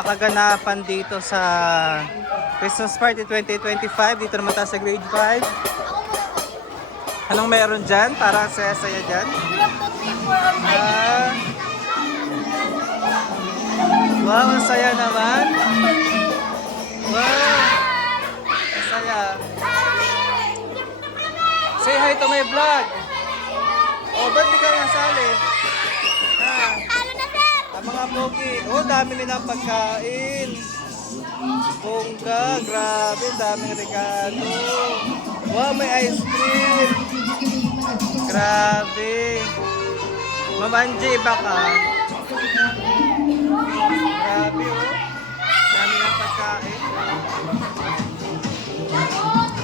mga kaganapan dito sa Christmas Party 2025. Dito naman tayo sa grade 5. Anong meron dyan? Parang saya-saya dyan. Wow, ang saya naman. Wow, ang saya. Say hi to my vlog. Oh, ba't di ka nasali? Ang mga pogi. Oh, dami nilang pagkain. Bongga, grabe, daming regalo. Wow, may ice cream. Grabe. Mamanji, iba ka. Grabe, oh. Dami ng pagkain.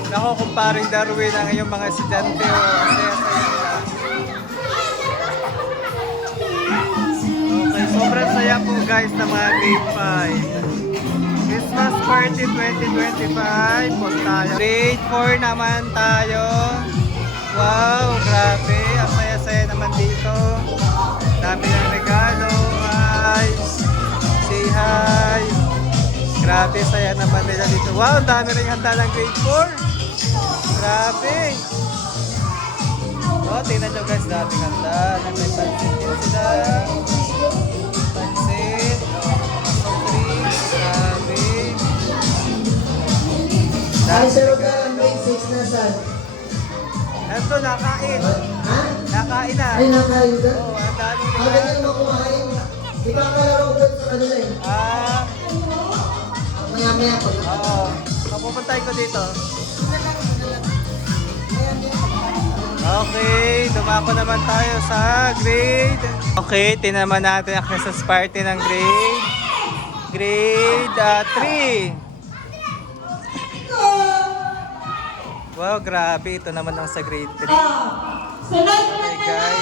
Nako, kumparing Darwin ang iyong mga estudyante, oh. Saya-saya nila. Okay, sobrang saya po guys ng mga grade 5. Christmas Party 2025 po tayo. Grade 4 naman tayo. Wow, grabe. Ang saya-saya naman dito. Dami ng regalo. Hi. Say hi. Grabe, saya naman nila dito. Wow, dami rin handa ng grade 4. Grabe. Oh, tingnan nyo guys, daming handa. May pansit din sila. Pansit. Grabe. Ay, sir, ka ang grade 6 na, sir. Ito, nakain. Ha? Nakain na. Ay, nakain ka? Oo, ang dami rin. Ang ganyan mo kumain. Di ba kalaro ko sa kanila eh? Maya-maya po. Oo. Papupuntay ko dito. Okay, dumako naman tayo sa grade. Okay, tinaman natin ang Christmas party ng grade 3. Wow, grabe. Ito naman ang sa grade 3. Sunod na Okay, guys.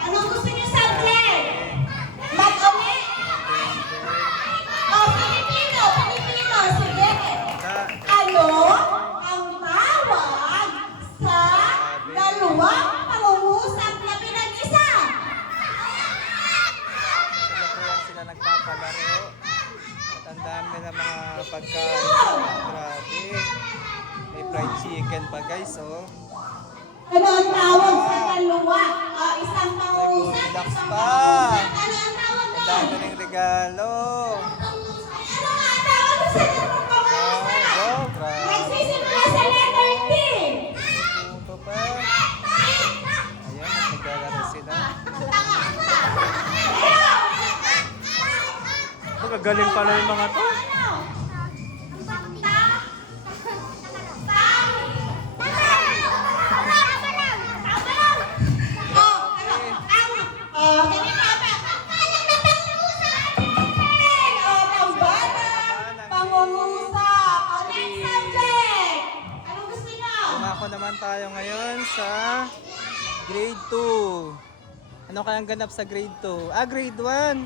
Anong gusto niyo sa play? Mag-umi? O, Pilipino, Pilipino, sige. Ano ang tawag sa dalawang pangungusap na pinag-isa? Sila nagpapalaro. At ang dami na mga pagkain. Grabe. May fried chicken pa guys, oh. Ano ang tawag sa dalawa? O, isang May pangungusap, Goldilocks isang pa. pangungusap. Ano ang tawag Ang doon? dami ng regalo. Ano ang tawag sa dalawang pangungusap? Wow, grabe. Nagsisimula sa letter T. Puto pa. Ayan, naglalaro sila. Magagaling pala yung mga to. Dumako naman tayo ngayon sa grade 2. Ano kayang ganap sa grade 2? Grade 1.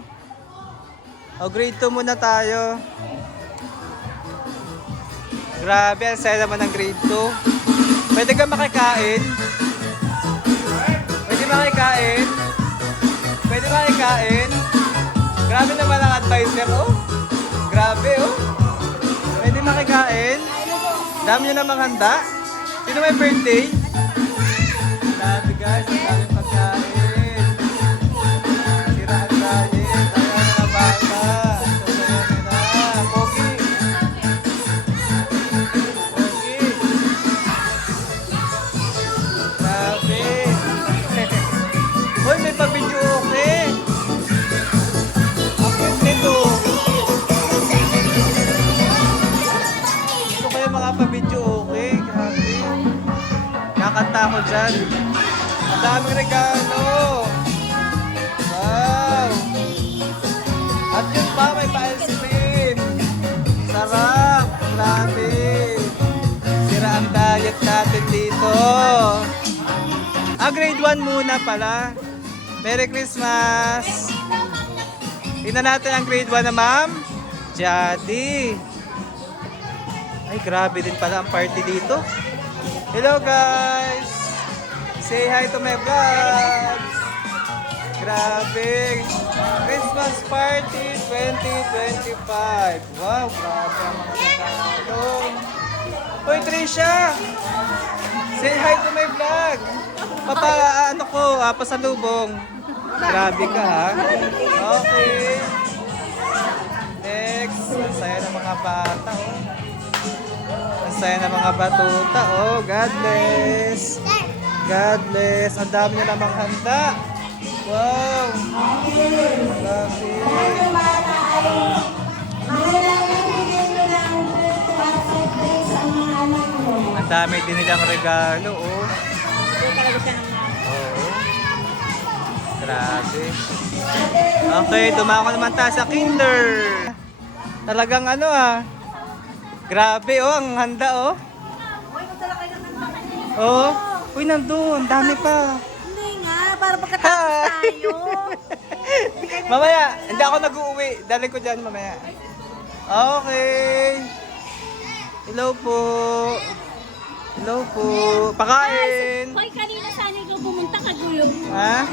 O, grade 2 muna tayo. Grabe, ang saya naman ng grade 2. Pwede ka makikain? Pwede makikain? Pwede makikain? Grabe naman ang advisor, oh. Grabe, oh. Pwede makikain? Dami nyo namang handa? Sino may birthday? Grabe guys, ang daming pagkain. Siraan tayo. Kaya mga bata. Sasaya nila. Pogi. Pogi. Grabe. Uy, may pa-video okay. Ang cute nito. Gusto kayo mga pa-video okay. Grabe. Nakanta ako dyan. Ang daming regalo. Wow. At yun pa, may pa-ice cream. Sarap. Grabe. Sira ang diet natin dito. Grade 1 muna pala. Merry Christmas. Tingnan natin ang grade 1 na ma'am. Jadi. Ay, grabe din pala ang party dito. Hello guys! Say hi to my vlogs! Grabe. Christmas Party 2025. Wow, grabe ang mga regalo. Hoy, Trisha! Say hi to my vlog. Pasalubong. Grabe ka, ha? Okay. Next. Ang saya ng mga bata, oh. Ang saya ng mga batuta, oh. God bless. God bless. Ang dami niya namang handa. Wow. Grabe. Ang dami din nilang regalo, oh. Oo. Grabe. Okay, dumako naman tayo sa kinder. Talagang ano, grabe, oh, ang handa, oh. Oh, uy, nandun, dami pa. Hindi nga, para pagkatapos tayo. Mamaya, hindi ako nag-uuwi. Dalhin ko dyan mamaya. Okay. Hello po. Hello po. Pakain. Hoy, kanina sana ikaw pumunta ka gulong. Ha?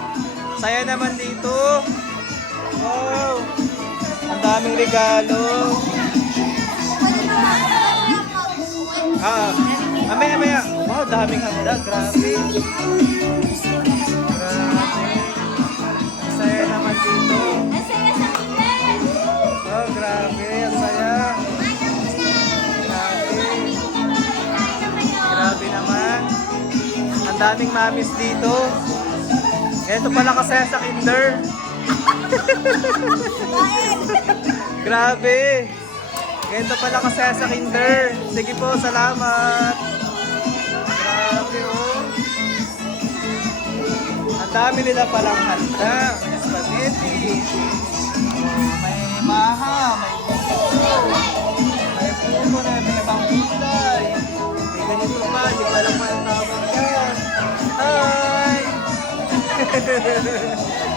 Saya naman dito. Wow. Ang daming regalo. Mamaya. Wow, daming handa. Grabe. Ang saya naman dito. Ang saya sa kinder. Oh, grabe. Ang saya. Grabe naman. Ang daming mamis dito. Ito pala kasaya sa kinder. Grabe. Ganito pala kasaya sa kinder. Sige po, salamat. Grabe, oh. Ang dami nila palang handa. May spaghetti. May maha. May pupo na. May pangkulay. May ganito pa. Hindi ko alam pa ang tawag yan. Hi!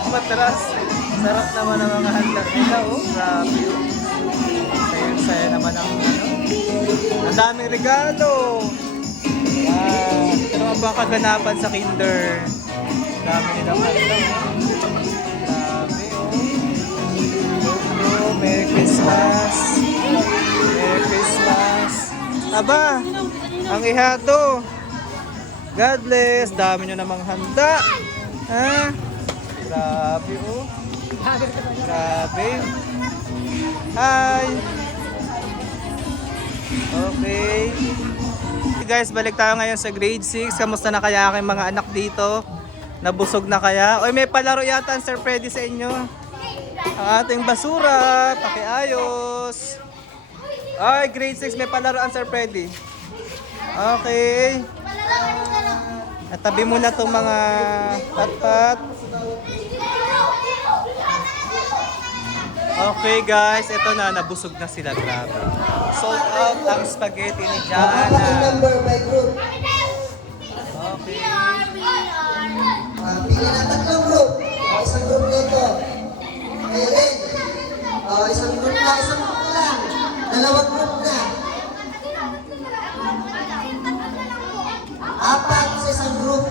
Matras. Sarap naman ang mga handa nila, oh. Grabe, oh. Saya naman ang ang daming regalo. Ito naman ba kaganapan sa kinder? Ang dami nilang handa, oh. Grabe, oh. Merry Christmas. Merry Christmas. Aba, ang ihado. God bless. Dami nyo namang handa. Ha? Grabe, oh. Grabe. Hi. Okay. Guys, balik tayo ngayon sa grade 6. Kamusta na kaya aking mga anak dito? Nabusog na kaya? Oy, may palaro yata ang Sir Freddy sa inyo. Ang ating basura. Pakiayos. Ay, grade 6 may palaro ang Sir Freddy. Okay. Natabi muna itong mga pat-pat. Okay guys, ito na, nabusog na sila, grabe. Sold out ang spaghetti ni Apat ang Jana. number by group. Okay. Pili na tatlong group. Isang group nito. Kayo rin. Isang group na lang. Dalawang group na. Apat sa isang group.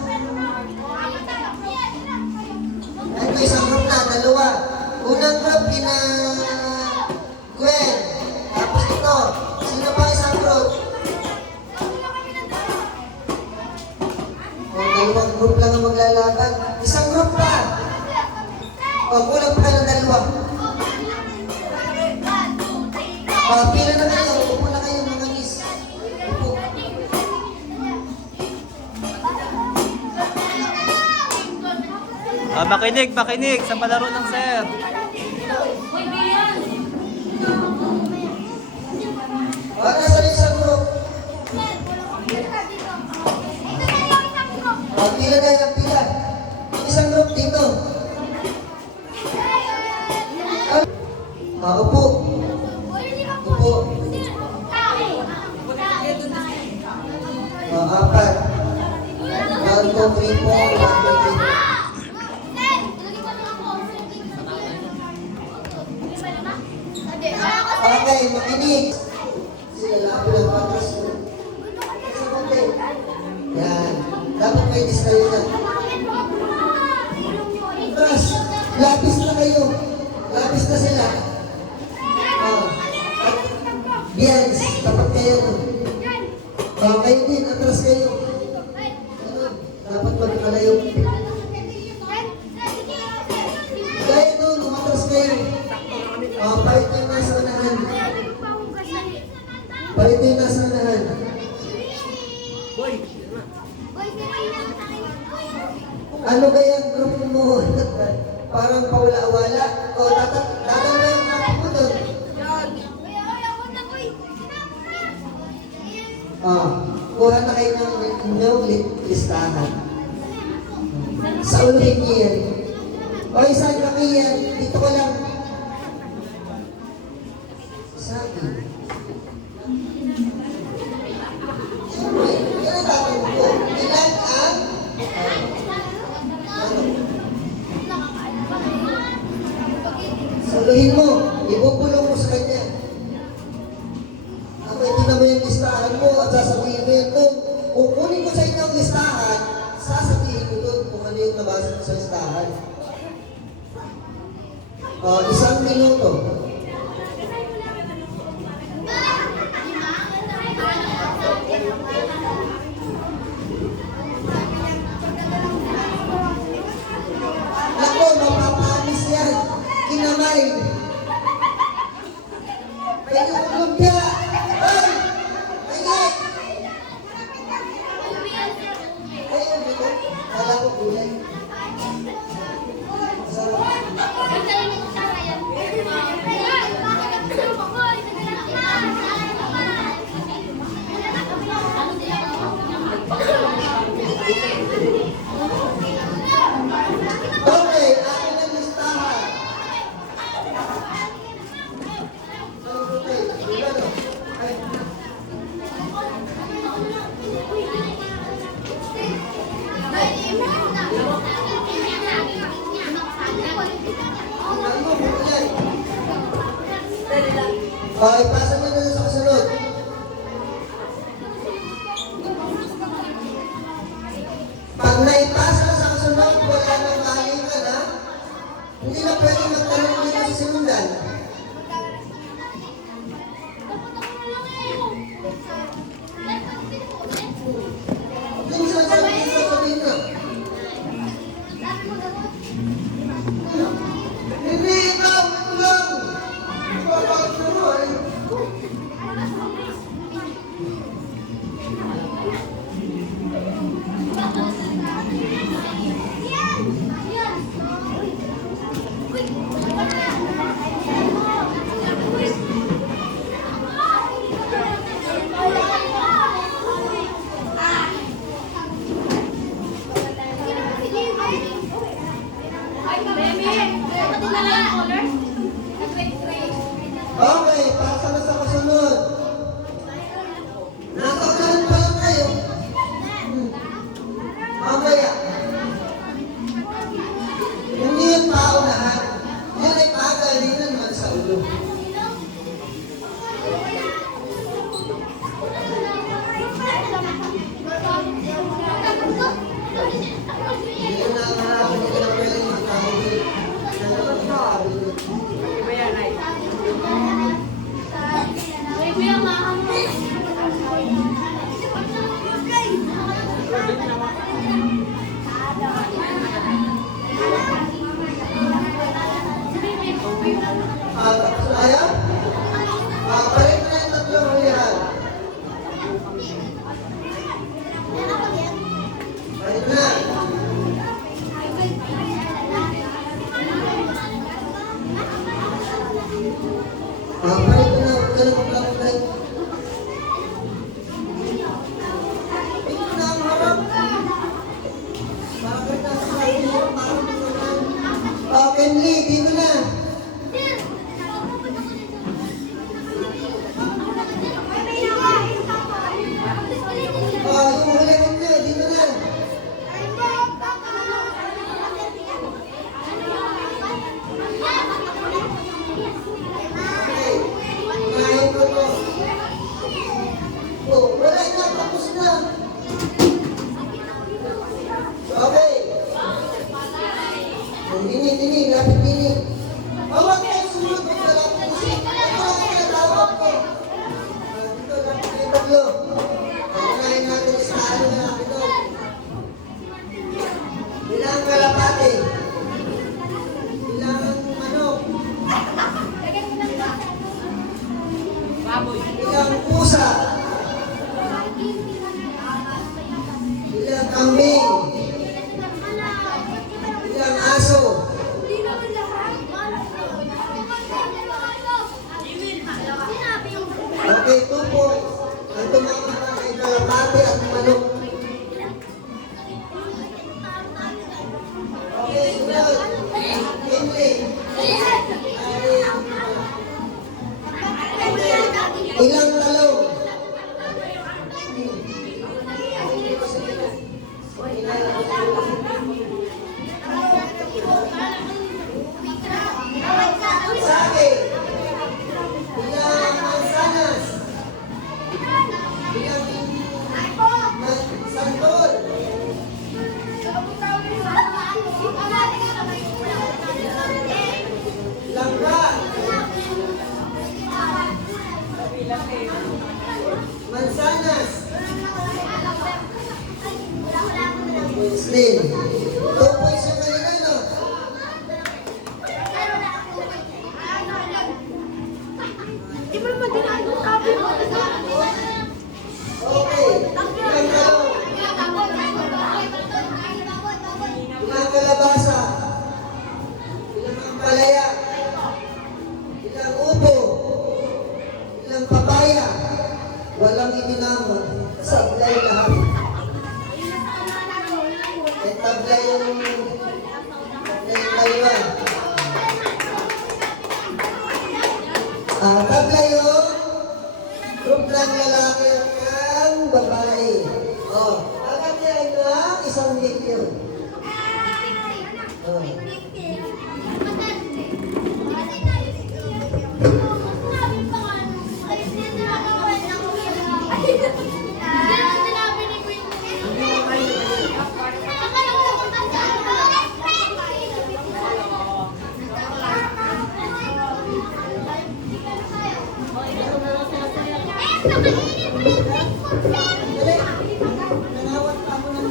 Ito isang group na, dalawa. Unang group kina Gwen. Tapos ito. Sino pa isang group? Dalawang group lang ang maglalaban. Isang group pa. Kulang pa ng dalawa. Pila na kayo. Upo na kayo mga miss. Upo. Makinig sa palaro ng sir. Nasa isang group. Pila na yung pila. Isang group dito. Upo. Upo. Apat. 1, 2, 3, 4. 1, 2, 3. Okay, makinig. Sila labi ng patras. Yan. Dapat may discount na. Patras. Lapis na kayo. Lapis na sila. Bians, tapat kayo. Kayo din, atras kayo. Dapat magkalayo. Kayo doon, umatras kayo. Palit yung nasa unahan. Palit yung nasa unahan. Ano kaya ang grupo mo? Parang paula-wala? O tatang na yung grupo mo doon? Kuha na kayo ng inyong listahan. Sa ulihin niyo yan. O saan kami yan? Dito ko lang. Sabi. Siyempre, yan ang tatanong ko. Ilan ang saluhin mo, ibubulong mo sa kanya. Ako, ito naman yung listahan mo at sasabihin mo yan doon. Kung kunin ko sa inyo ang listahan, sasabihin mo doon kung ano yung nabasa mo sa listahan. 1 minuto. Ako, mapapanis yan. Kinamay. Kayo lumpia. Ay! Ay! Kayo dito. Kala ko gulay. Sarap. Okay, akin ang listahan. Okay, ano? Ay. Ano mo, gulay? Okay, pasa mo na sa kasunod. Pag naipasa na sa kasunod, wala nang kalingan, ha? Hindi na pwede magtanong dito sa sinundan. Hindi sasabihin na. Hindi, ikaw, ito lang. Ipapakit mo, eh. Okay, pasa na sa kasunod. Nasa unahan pa lang kayo. Mamaya. Hindi yung paunahan. Yan ay pagalingan man sa ulo. Hindi na nakakarapan, hindi na pwede magkakabili. Ayaw? Balik na yung tatlong hulihan. Balik na. Balik na. Huwag ka na magkakulay. Ito na ang harap. Bakit na sa iyo? Kenly, dito na. Yung hulihan niyo, dito na. Okay. Unahin ko to. Ilang pusa? Ilang kambing? Ilang aso? Okay, 2 points. Ang tumama ay kalapati at manok. Okay, sunod. Henry. Ilang talong? Sake. Ilang mansanas? Ilang santol? Langka? Mansanas? Muslim. 2 points yung kanina, no? Di ba naman dinaan yung sabi mo? Okay. Ilang talong? Ilang kalabasa? Ilang ampalaya? Ilang upo? Ilang papaya? Walang itinama. Sablay lahat. May tablay yung dalawa. Tablay yung group ng lalaki at babae. Agad yan na isang milyon. Nanawat pa ako ng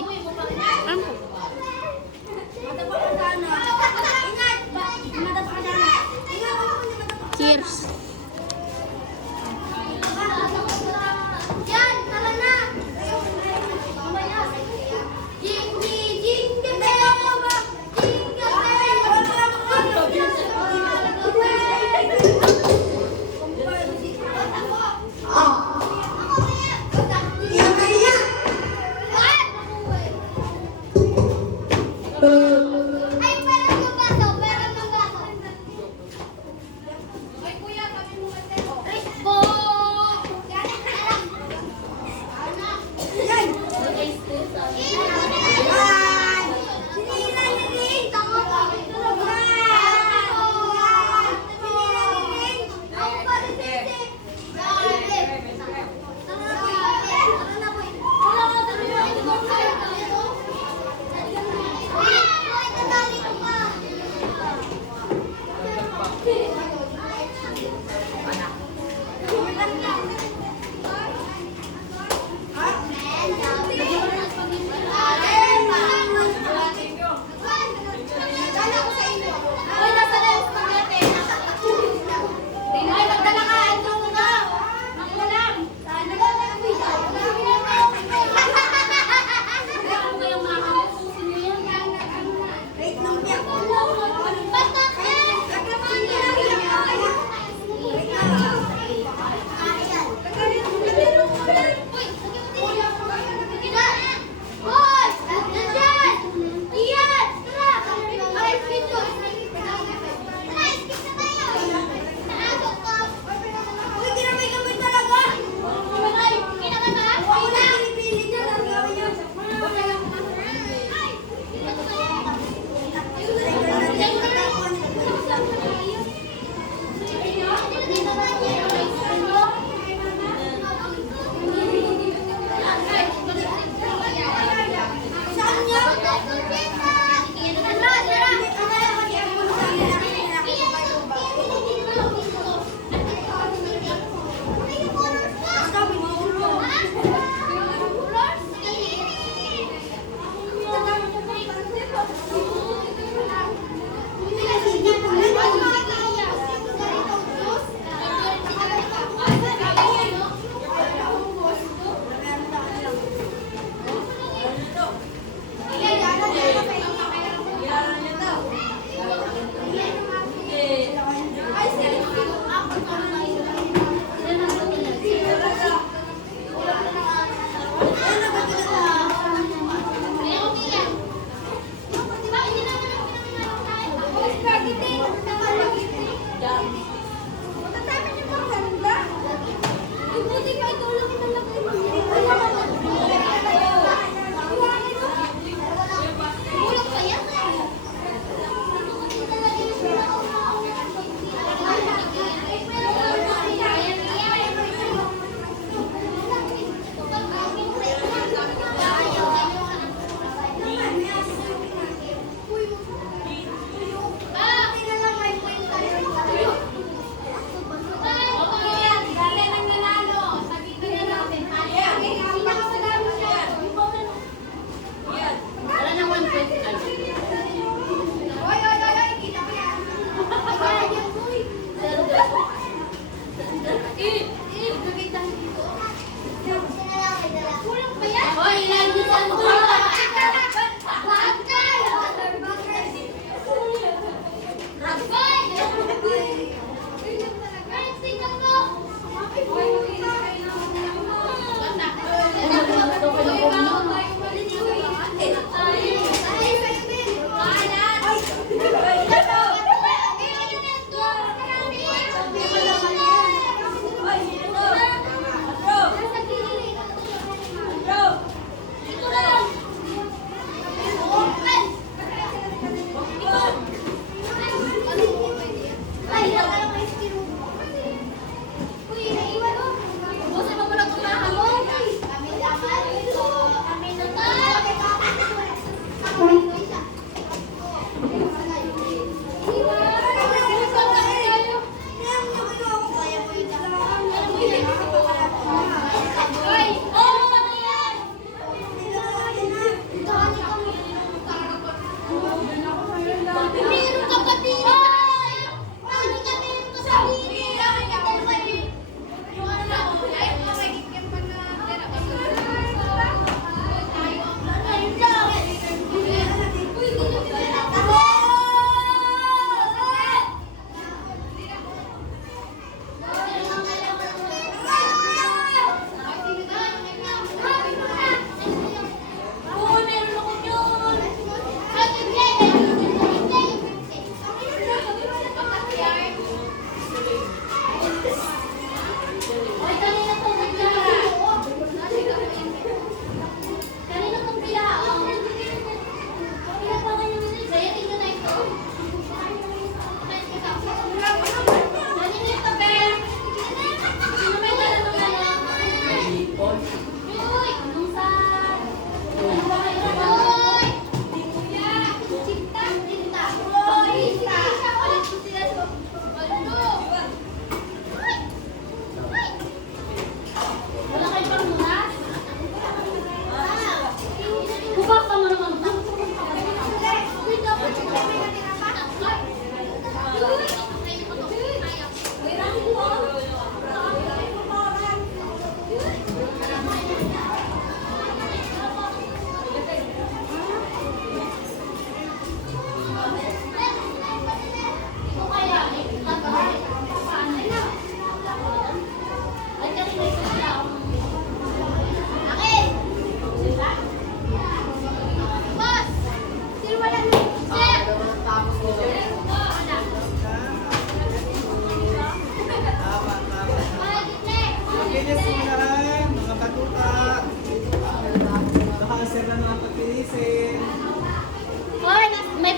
Ano po? Cheers. Yan, tara na. Jingle, jingle bell. Jingle Ay, pera ng gato, pera ng gato. Ay, kuya,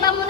May